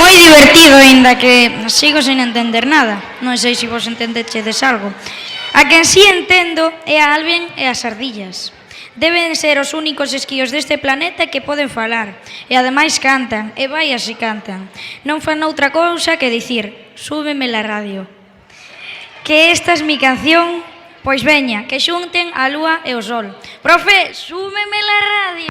moi divertido, aínda que sigo sen entender nada. Non sei se vos entendechedes algo. A quen si entendo é a Alvin e as ardillas. Deben ser os únicos esquíos deste planeta que poden falar. E ademais cantan, e vai así cantan. Non fan outra cousa que dicir, súbeme la radio. Que esta es mi canción, pois veña, que xunten a lúa e o sol. Profe, súbeme la radio.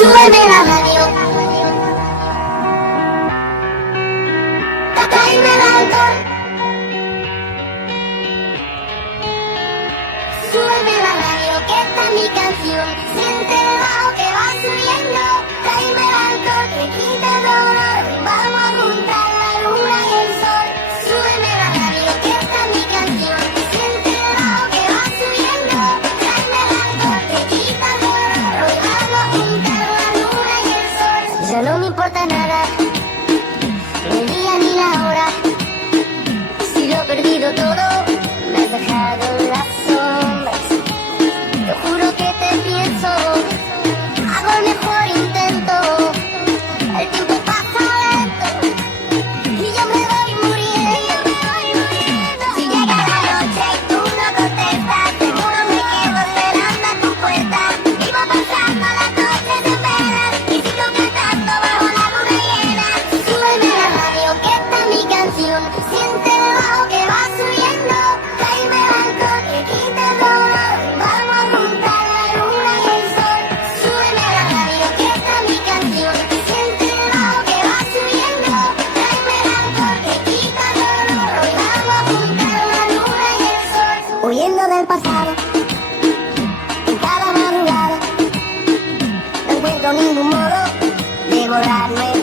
Súbeme la radio, tráeme el alcohol. Súbeme la radio, que esta es mi canción. Siente el bajo que va subiendo. Tráeme el alcohol que quita el dolor. Vamos a juntar la luna y el sol. Súbeme la radio, que esta es mi canción. Siente el bajo que va subiendo. Tráeme el alcohol que quita el dolor. Hoy vamos a juntar la luna y el sol. Ya no me importa nada, ni el día ni la hora. Si lo he perdido todo, me has dejado las sombras. Te juro que te pienso, hago el mejor intento. El tiempo pasa lento y yo me voy muriendo. Si llega la noche y tú no contestas, seguro me quedo esperando a tu puerta. Vivo pasando las noches en velas y sigo cantando bajo la luna llena. Súbeme la radio, que esta es mi canción. Siente el bajo que va subiendo. Tráeme el alcohol que quita el dolor. Vamos a juntar la luna y el sol. Súbeme la radio, que esta es mi canción. Siente el bajo que va subiendo. Tráeme el alcohol que quita el dolor. Hoy vamos a juntar la luna y el sol. Huyendo del pasado, en cada madrugada, no encuentro ningún modo de borrarme